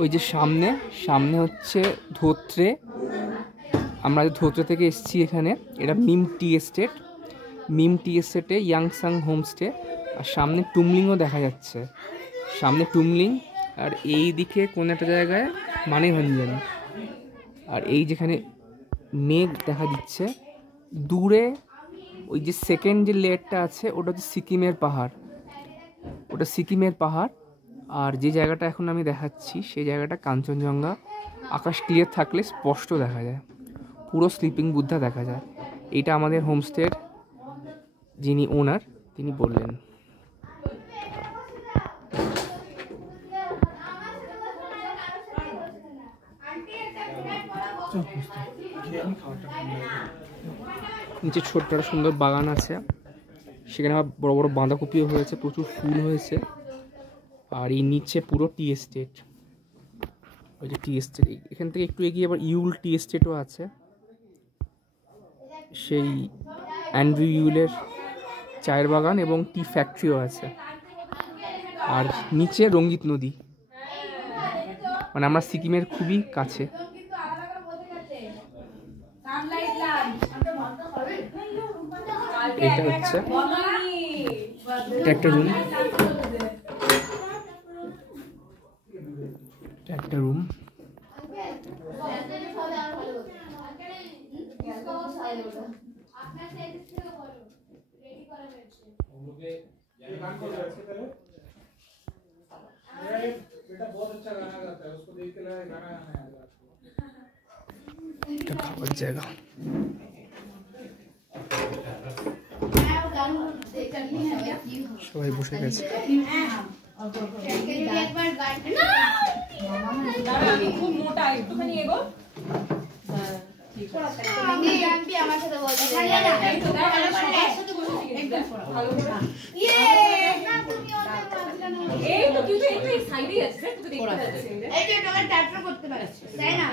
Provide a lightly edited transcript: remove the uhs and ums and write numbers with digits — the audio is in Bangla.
ওই যে সামনে সামনে হচ্ছে ধোত্রে, আমরা ধোত্রে থেকে এসেছি এখানে। এটা মিম টি এস্টেট, মিম টি এস্টেটে ইয়াংসাং হোমস্টে। আর সামনে টুমলিংও দেখা যাচ্ছে, সামনে টুমলিং। আর এই দিকে কোন একটা জায়গায় মানেভঞ্জন। আর এই যেখানে মেঘ দেখা দিচ্ছে দূরে, ওই যে সেকেন্ড যে লেয়ারটা আছে ওটা হচ্ছে সিকিমের পাহাড়, ওটা সিকিমের পাহাড়। আর যে জায়গাটা এখন আমি দেখাচ্ছি সেই জায়গাটা কাঞ্চনজঙ্ঘা। আকাশ ক্লিয়ার থাকলে স্পষ্ট দেখা যায়, পুরো স্লিপিং বুদ্ধা দেখা যায়। এইটা আমাদের হোমস্টের যিনি ওনার তিনি বললেন। নিচে ছোট্ট একটা সুন্দর বাগান আছে, সেখানে আবার বড় বড় বাঁধাকপিও হয়েছে, প্রচুর ফুল হয়েছে। আর এই নিচে পুরো টি এস্টেট, ওই যে টি এস্টেট। এখান থেকে একটু এগিয়ে আবার ইউল টি এস্টেটও আছে, সেই অ্যান্ড্রু ইউলের চায়ের বাগান এবং টি ফ্যাক্টরিও আছে। আর নিচে রঙ্গিত নদী, মানে আমরা সিকিমের খুবই কাছে। এটা হচ্ছে একটা রুম, একটা রুম। এটা খাবার জায়গা। সবাই বসে গেছে। করতে পারছি তাই না?